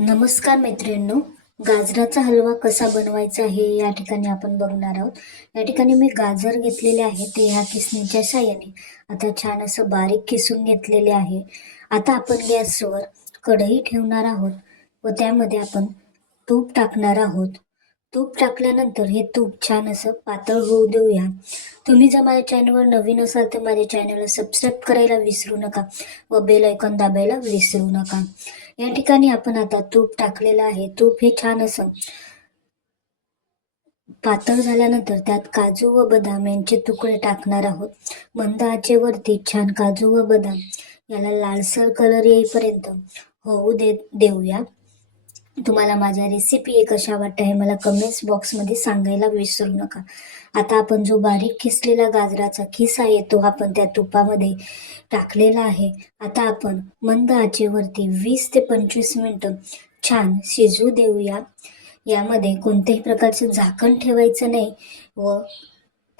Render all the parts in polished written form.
नमस्कार मैत्रिणींनो. गाजराचा हलवा कसा बनवायचा हे या ठिकाणी आपण बघणार आहोत. या ठिकाणी मी गाजर घेतलेले आहे ते ह्या किसणीच्या साहाय्याने आता छान असं बारीक किसून घेतलेले आहे. आता आपण गॅसवर कढई ठेवणार आहोत व त्यामध्ये आपण तूप टाकणार आहोत. तूप टाकल्यानंतर हे तूप छान असं पातळ होऊ देऊया. तुम्ही जर माझ्या चॅनलवर नवीन असाल तर माझ्या चॅनलला सबस्क्राईब करायला विसरू नका व बेल आयकॉन दाबायला विसरू नका. या ठिकाणी आपण आता तूप टाकलेलं आहे. तूप हे छान असं पातळ झाल्यानंतर त्यात काजू व बदाम यांचे तुकडे टाकणार आहोत. मंद आचेवरती छान काजू व बदाम याला लालसर कलर येईपर्यंत होऊ देऊया. तुम्हाला माझ्या रेसिपी कशा वाटतं हे मला कमेंट्स बॉक्समध्ये सांगायला विसरू नका. आता आपण जो बारीक किसलेला गाजराचा खिस आहे तो आपण त्या तुपामध्ये टाकलेला आहे. आता आपण मंद आचेवरती 20 ते 25 मिनिटं छान शिजू देऊया. यामध्ये कोणत्याही प्रकारचं झाकण ठेवायचं नाही व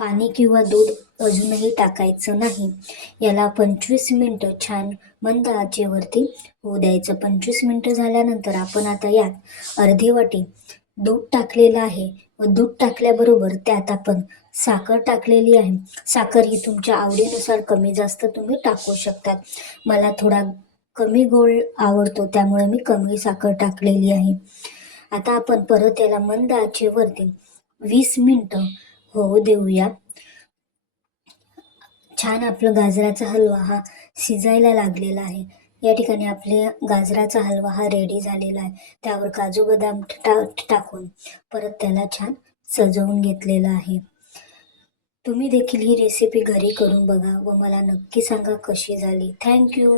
पाणी किंवा दूध अजूनही टाकायचं नाही. याला 25 मिनिटं छान मंद आचेवरती होऊ द्यायचं. 25 मिनिटं झाल्यानंतर आपण आता यात अर्धी वाटी दूध टाकलेलं आहे व दूध टाकल्याबरोबर त्यात आपण साखर टाकलेली आहे. साखर ही तुमच्या आवडीनुसार कमी जास्त तुम्ही टाकू शकतात. मला थोडा कमी गोड आवडतो त्यामुळे मी कमी साखर टाकलेली आहे. आता आपण परत याला मंद आचेवरती 20 मिनिटं होऊ देऊया. छान आपलं गाजराचा हलवा हा शिजायला लागलेला आहे. या ठिकाणी आपले गाजराचा हलवा हा रेडी झालेला आहे. त्यावर काजू बदाम टाकून परत त्याला छान सजवून घेतलेलं आहे. तुम्ही देखील ही रेसिपी घरी करून बघा व मला नक्की सांगा कशी झाली. थँक्यू.